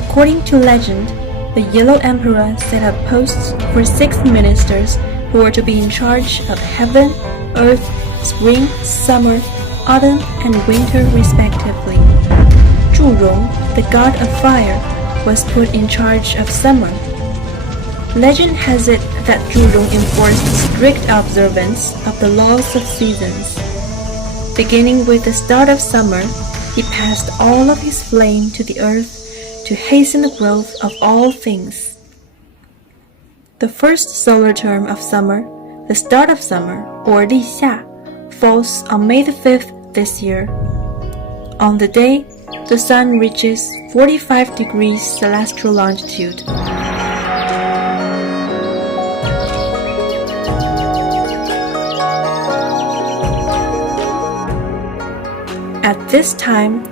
According to legend, the Yellow Emperor set up posts for 6 ministers who were to be in charge of heaven, earth, spring, summer, autumn, and winter respectively. Zhurong, the god of fire, was put in charge of summer. Legend has it that Zhurong enforced strict observance of the laws of seasons. Beginning with the start of summer, he passed all of his flame to the earth to hasten the growth of all things. The first solar term of summer, the start of summer, or 立夏, falls on May the 5th this year. On the day, the sun reaches 45 degrees celestial longitude. At this time,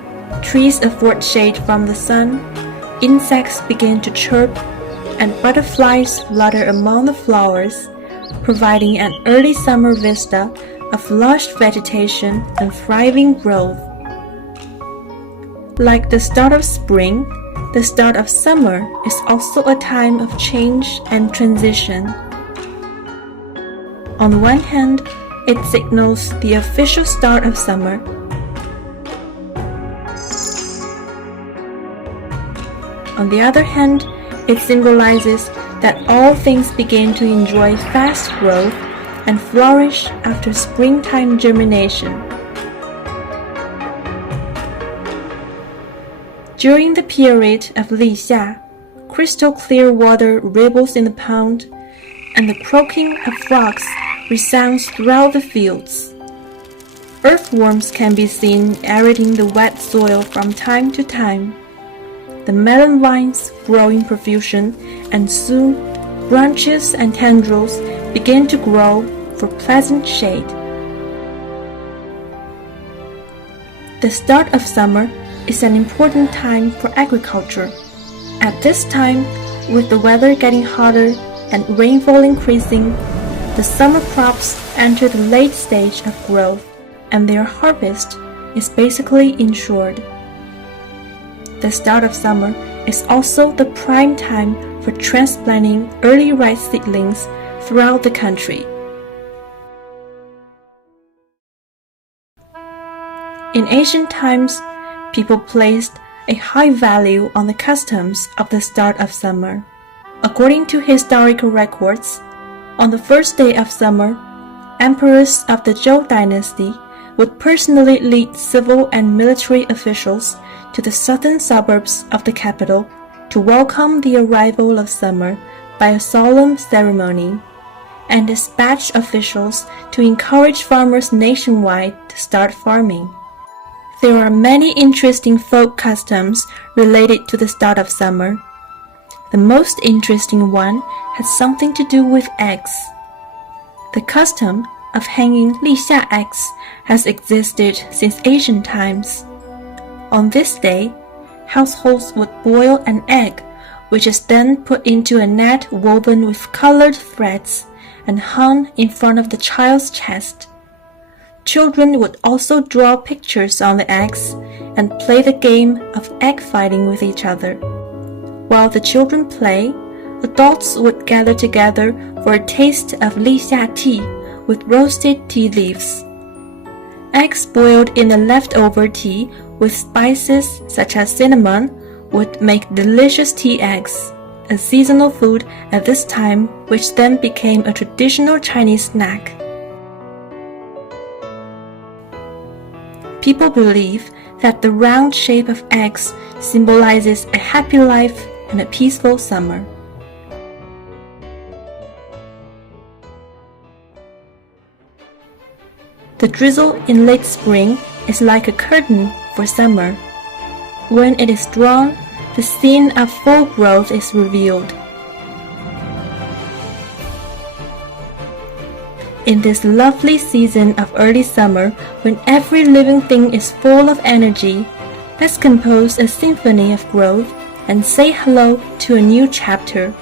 trees afford shade from the sun, insects begin to chirp, and butterflies flutter among the flowers, providing an early summer vista of lush vegetation and thriving growth. Like the start of spring, the start of summer is also a time of change and transition. On the one hand, it signals the official start of summer. On the other hand, it symbolizes that all things begin to enjoy fast growth and flourish after springtime germination. During the period of 立夏, crystal clear water ripbles in the pond, and the croaking of frogs resounds throughout the fields. Earthworms can be seen aerating the wet soil from time to time. The melon vines grow in profusion, and soon branches and tendrils begin to grow for pleasant shade. The start of summer is an important time for agriculture. At this time, with the weather getting hotter and rainfall increasing, the summer crops enter the late stage of growth, and their harvest is basically ensured. The start of summer is also the prime time for transplanting early rice seedlings throughout the country. In ancient times, people placed a high value on the customs of the start of summer. According to historical records, on the first day of summer, emperors of the Zhou dynasty would personally lead civil and military officials to the southern suburbs of the capital to welcome the arrival of summer by a solemn ceremony, and dispatch officials to encourage farmers nationwide to start farming. There are many interesting folk customs related to the start of summer. The most interesting one has something to do with eggs. The custom of hanging 立夏 eggs has existed since ancient times. On this day, households would boil an egg, which is then put into a net woven with colored threads and hung in front of the child's chest. Children would also draw pictures on the eggs and play the game of egg fighting with each other. While the children play, adults would gather together for a taste of 立夏 tea with roasted tea leaves. Eggs boiled in the leftover tea with spices such as cinnamon would make delicious tea eggs, a seasonal food at this time which then became a traditional Chinese snack. People believe that the round shape of eggs symbolizes a happy life and a peaceful summer. The drizzle in late spring is like a curtain for summer. When it is drawn, the scene of full growth is revealed. In this lovely season of early summer, when every living thing is full of energy, let's compose a symphony of growth and say hello to a new chapter.